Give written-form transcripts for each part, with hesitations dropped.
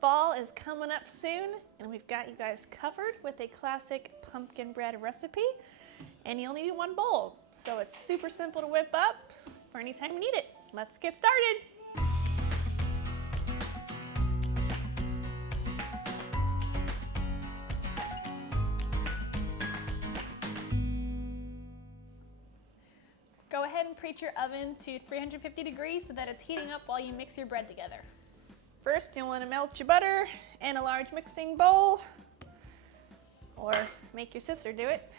Fall is coming up soon, and we've got you guys covered with a classic pumpkin bread recipe, and you only need one bowl. So it's super simple to whip up for any time you need it. Let's get started. Go ahead and preheat your oven to 350 degrees so that it's heating up while you mix your bread together. First, you'll want to melt your butter in a large mixing bowl, or make your sister do it.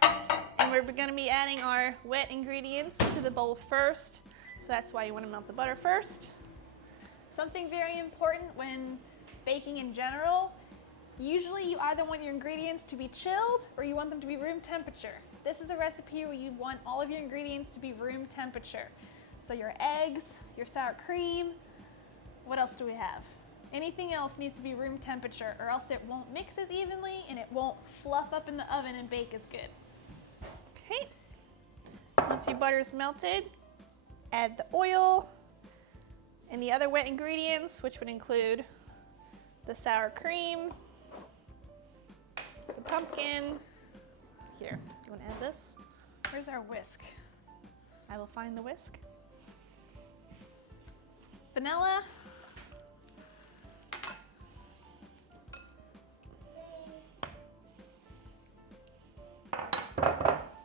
And we're going to be adding our wet ingredients to the bowl first, so that's why you want to melt the butter first. Something very important when baking in general, usually you either want your ingredients to be chilled or you want them to be room temperature. This is a recipe where you want all of your ingredients to be room temperature. So your eggs, your sour cream, what else do we have? Anything else needs to be room temperature, or else it won't mix as evenly and it won't fluff up in the oven and bake as good. Okay, once your butter is melted, add the oil and the other wet ingredients, which would include the sour cream, the pumpkin. Here, you want to add this? Where's our whisk? I will find the whisk. Vanilla.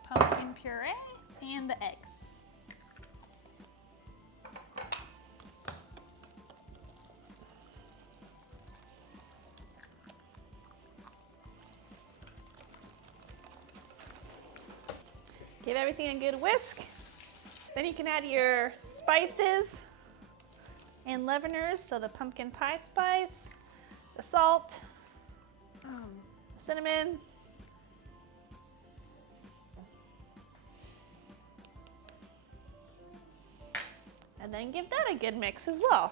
Pumpkin puree and the eggs. Give everything a good whisk. Then you can add your spices and leaveners, so the pumpkin pie spice, the salt, cinnamon, and then give that a good mix as well.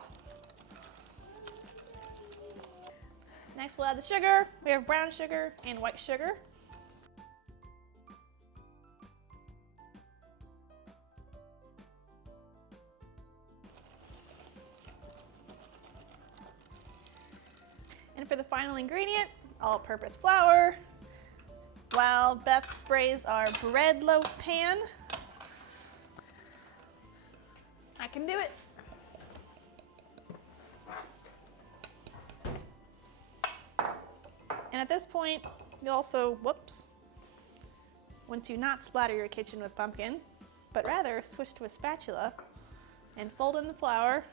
Next we'll add the sugar. We have brown sugar and white sugar. And for the final ingredient, all-purpose flour, while Beth sprays our bread loaf pan. I can do it. And at this point, you also, want to not splatter your kitchen with pumpkin, but rather switch to a spatula and fold in the flour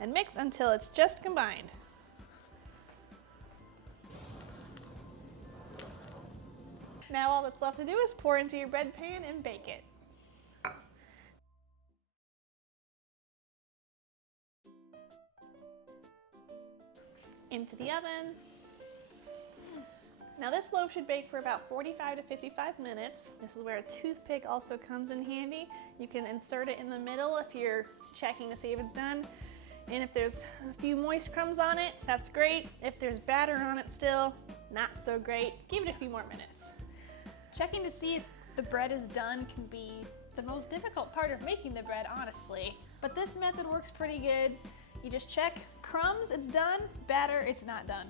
and mix until it's just combined. Now all that's left to do is pour into your bread pan and bake it. Into the oven. Now this loaf should bake for about 45 to 55 minutes. This is where a toothpick also comes in handy. You can insert it in the middle if you're checking to see if it's done. And if there's a few moist crumbs on it, that's great. If there's batter on it still, not so great. Give it a few more minutes. Checking to see if the bread is done can be the most difficult part of making the bread, honestly. But this method works pretty good. You just check crumbs, it's done. Batter, it's not done.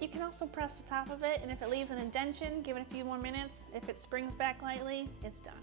You can also press the top of it, and if it leaves an indentation, give it a few more minutes. If it springs back lightly, it's done.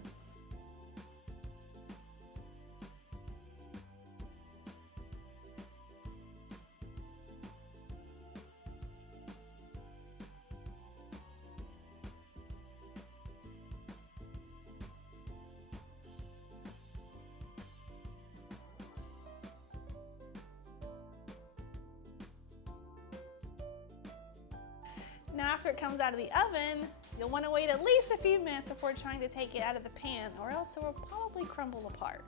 Now after it comes out of the oven, you'll want to wait at least a few minutes before trying to take it out of the pan, or else it will probably crumble apart.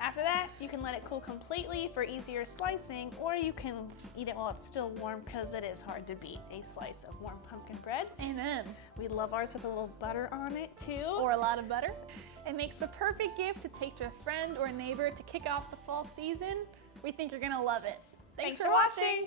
After that, you can let it cool completely for easier slicing, or you can eat it while it's still warm, because it is hard to beat a slice of warm pumpkin bread. Amen. We love ours with a little butter on it too, or a lot of butter. It makes the perfect gift to take to a friend or a neighbor to kick off the fall season. We think you're gonna love it. Thanks for watching.